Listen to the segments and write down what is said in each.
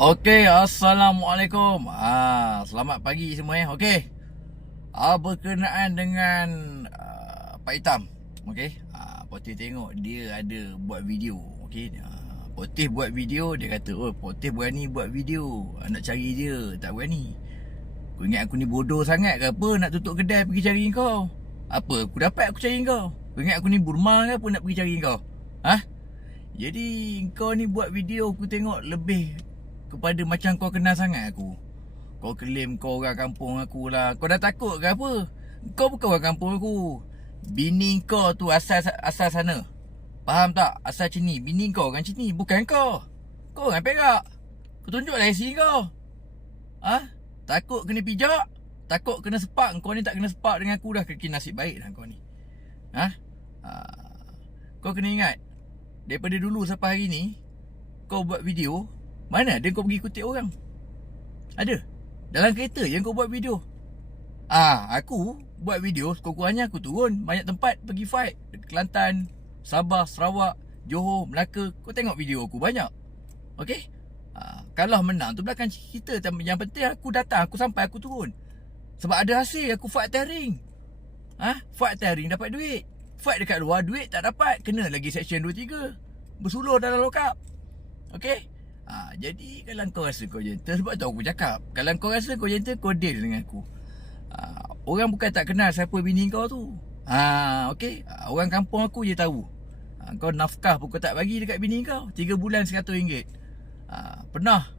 Okey, Assalamualaikum. Selamat pagi semua ya. Okey. Berkenaan dengan Pak Hitam. Okey. Potih tengok dia ada buat video. Okey. Potih buat video, dia kata, "Oh, Potih berani buat video. Nak cari dia, tak berani. Kau ingat aku ni bodoh sangat ke apa nak tutup kedai pergi cari kau? Apa aku dapat aku cari kau? Kau ingat aku ni burma ke apa nak pergi cari kau? Jadi kau ni buat video aku tengok lebih kepada macam kau kenal sangat aku. Kau claim kau orang kampung aku lah. Kau dah takut ke apa? Kau bukan orang kampung aku. Bini kau tu asal sana. Faham tak? Asal Cini. Bini kau orang Cini, bukan kau. Kau orang Perak. Kau tunjuk lesi kau. Takut kena pijak? Takut kena sepak? Kau ni tak kena sepak dengan aku dah. Kaki nasib baik lah kau ni. Kau kena ingat, daripada dulu sampai hari ni kau buat video, mana ada kau pergi kutip orang? Ada? Dalam kereta yang kau buat video. Aku buat video, sekurang-kurangnya aku turun banyak tempat pergi fight. Kelantan, Sabah, Sarawak, Johor, Melaka. Kau tengok video aku banyak. Okey? Kalau menang tu belakang cerita. Yang penting aku datang, aku sampai, aku turun. Sebab ada hasil, aku fight atas ring. Fight atas ring dapat duit. Fight dekat luar, duit tak dapat. Kena lagi section 2-3. Bersulur dalam lokap. Okey? Jadi kalau kau rasa kau gentle, sebab tu aku cakap, kalau kau rasa kau gentle, kau deal dengan aku. Orang bukan tak kenal siapa bini kau tu. Okey? Orang kampung aku je tahu. Kau nafkah pun kau tak bagi dekat bini kau. 3 bulan RM100. Pernah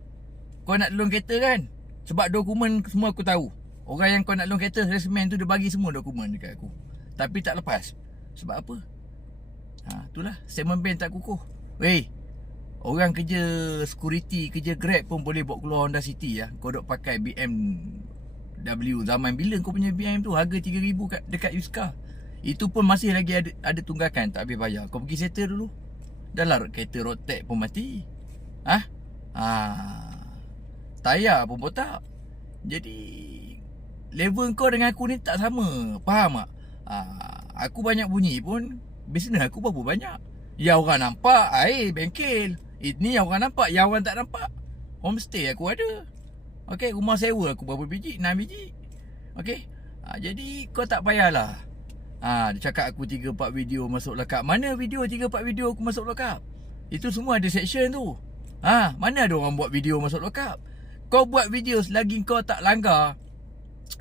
kau nak tolong kereta kan? Sebab dokumen semua aku tahu. Orang yang kau nak tolong kereta, salesman tu dia bagi semua dokumen dekat aku. Tapi tak lepas. Sebab apa? Itulah, statement bank tak kukuh. Weh, orang kerja security, kerja Grab pun boleh bawa keluar Honda City ya. Kau duk pakai BMW. Zaman bila kau punya BM tu harga 3,000 dekat Yuska. Itu pun masih lagi ada tunggakan, tak habis bayar. Kau pergi settle dulu. Dah lah kereta road tax pun mati. Tayar pun botak. Jadi level kau dengan aku ni tak sama. Faham tak? Aku banyak bunyi pun, bisnes aku berapa banyak. Yang orang nampak air bengkel. Ini yang orang nampak, yang orang tak nampak homestay aku ada. Okey, rumah sewa aku berapa biji? 6 biji. Okey. Jadi kau tak payahlah dia cakap aku 3-4 video masuk lokap. Mana video 3-4 video aku masuk lokap? Itu semua ada section tu. Mana ada orang buat video masuk lokap? Kau buat video selagi kau tak langgar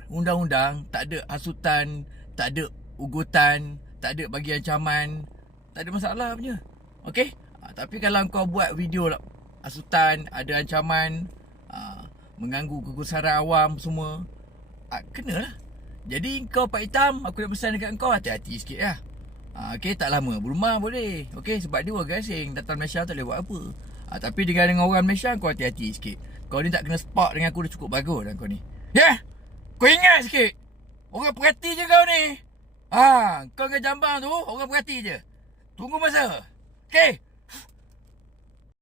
undang-undang, tak ada hasutan, tak ada ugutan, tak ada bagi ancaman, tak ada masalah punya. Okey? Tapi kalau kau buat video hasutan, ada ancaman, mengganggu kegusaran awam semua, kenalah. Jadi kau Pak Hitam, aku nak pesan dekat kau, hati-hati sikit lah. Okey, tak lama berumah boleh. Okey, sebab dia warga asing, datang Malaysia tak boleh buat apa. Tapi dengan orang Malaysia, kau hati-hati sikit. Kau ni tak kena spark dengan aku dah cukup bagus dah kau ni. Kau ingat sikit. Orang perhati je kau ni. Kau dengan jambang tu, orang perhati je. Tunggu masa. Okey?